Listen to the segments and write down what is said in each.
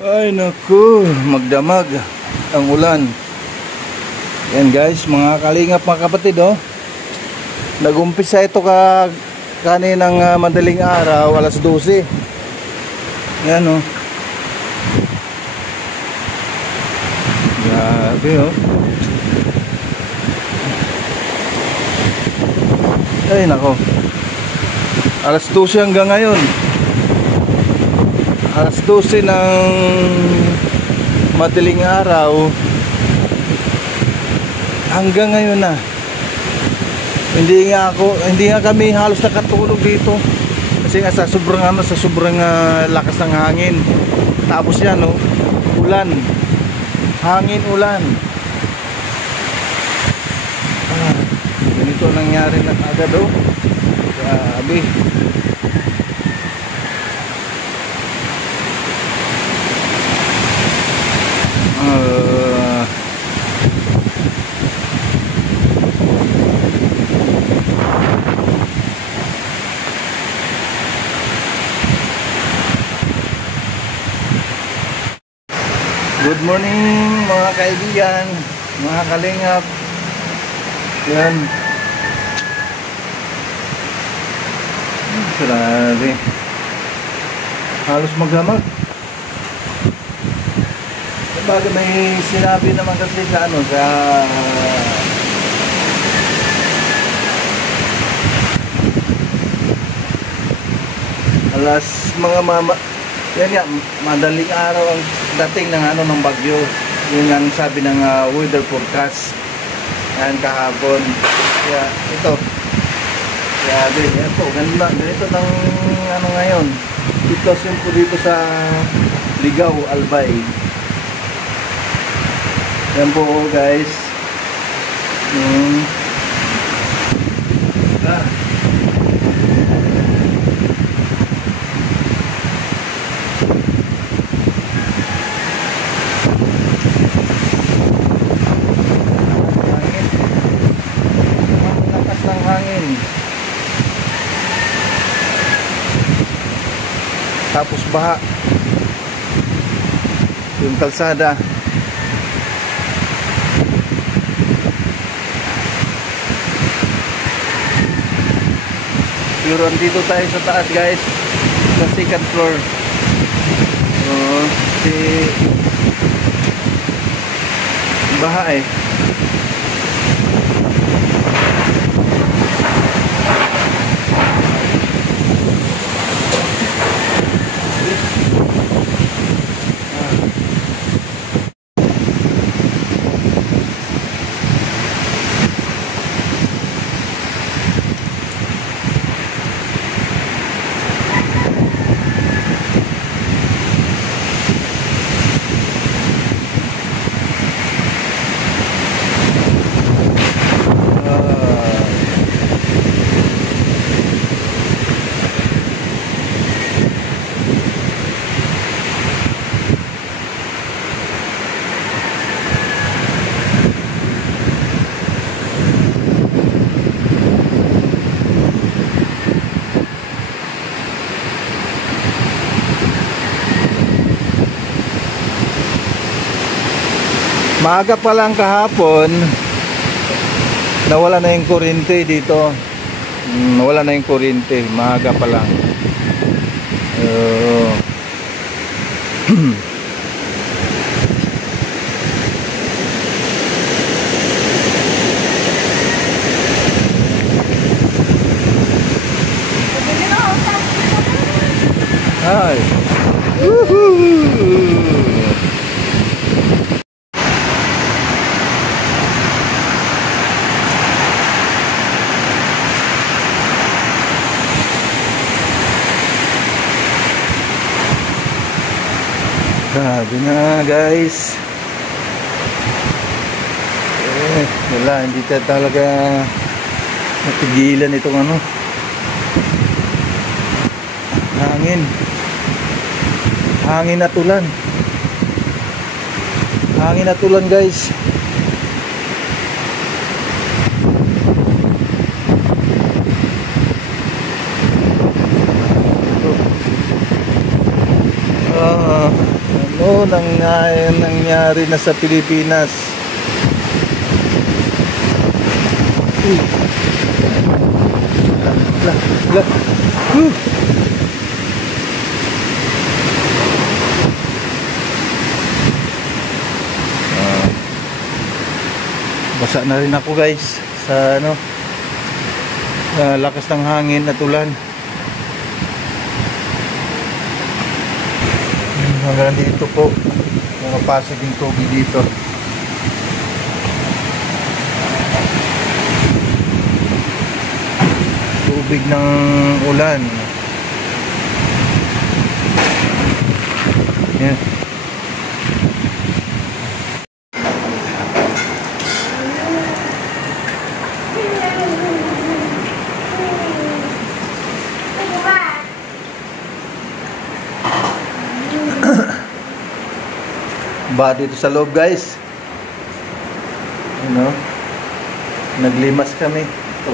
Ay naku, magdamag ang ulan. Yan guys, mga kalingap, mga kapatid, oh. Nag-umpisa ito kaninang madaling araw, alas 12. Yan, oh. Grabe, oh. Ay nako, alas 12 hanggang ngayon. Alas 12 ng madaling araw hanggang ngayon na. Hindi nga kami halos nakatulog dito kasi nga sa sobrang lakas ng hangin. Tapos yan, no, ulan. Hangin, ulan. Ganito nangyari na agad, oh. Grabe. Good morning mga kaibigan, mga kalingap. Yan. Grabe. Halos magdamag. Bagay may sinabi naman kasi sa alas mga yan nga, madaling araw ang dating ng bagyo. Yun ang sabi ng weather forecast. Yan kahapon. Kaya ito. Grabe, ito, ganito ng ngayon. Sitwasyon po dito sa Ligao, Albay. Yan po, guys. Tapos baha yung kalsada. Pero andito tayo sa taas, guys, sa second floor. Si baha eh. Maaga pa lang kahapon, nawala na yung kuryente dito. Nawala na yung kuryente, maaga pa lang. Ay. Woohoo! Grabe na, guys. Wala, hindi talaga napigilan itong hangin at ulan. Hangin at ulan, guys. nangyari na sa Pilipinas. La. Basa na rin ako guys sa ano, lakas ng hangin at ulan. Hanggang dito po pumapasok yung tubig dito. Tubig ng ulan. Yan. Ba dito sa loob guys, ano, naglimas kami. Ito.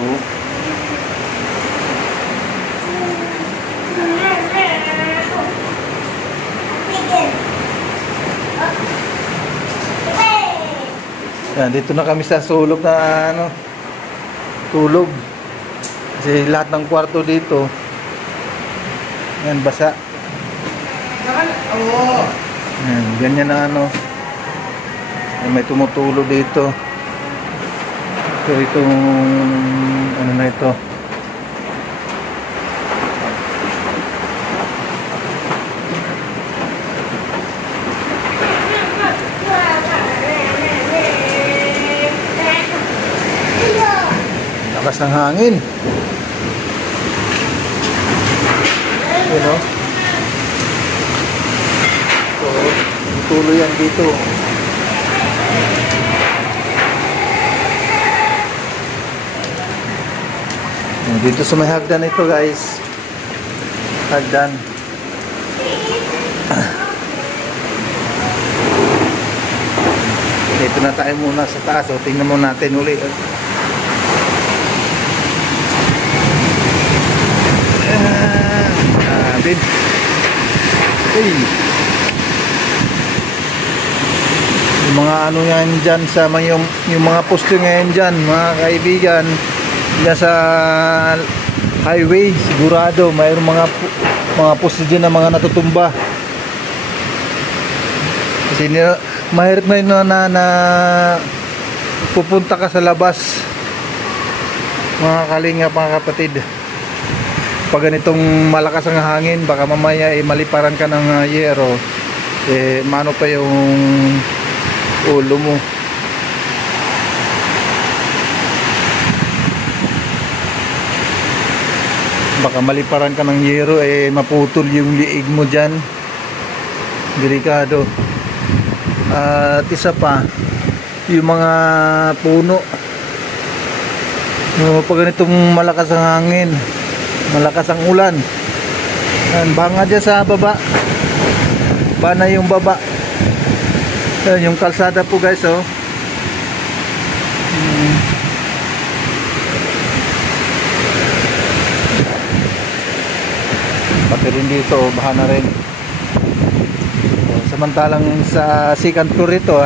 Yan, dito na kami sa sulok na ano, tulog. Kasi lahat ng kwarto dito yan basa. Yan, ganyan na ano. May tumutulo dito. So itong ano na ito. Lakas ng hangin. You know? So, tuloy yan dito. Dito sa may hagdan ito guys. Hagdan. Dito na tayo muna sa taas. O, tingnan mo natin ulit. Bin. Uy. Yung mga ano yan dyan sa yung mga poste ngayon dyan, mga kaibigan, dyan sa highway, sigurado mayroong mga poste dyan na mga natutumba. Kasi mahirap ngayon na pupunta ka sa labas, mga kalingap, mga kapatid. Pag ganitong malakas ang hangin, baka mamaya maliparan ka ng yero, mano pa yung ulo mo. Baka maliparan ka ng yero, maputol yung liig mo dyan. Delikado. At isa pa, yung mga puno, pag ganitong malakas ang hangin, malakas ang ulan, banga dyan sa baba, bana yung baba. Yung kalsada po guys, oh. Pati rin dito, baha na rin. Samantalang sa second floor ito,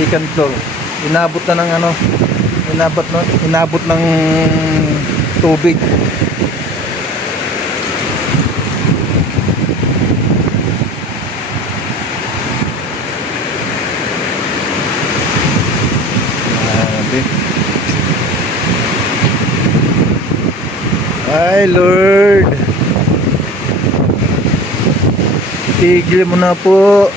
second floor, inabot na ng ano, inabot ng tubig. Ay Lord, tigil mo na po.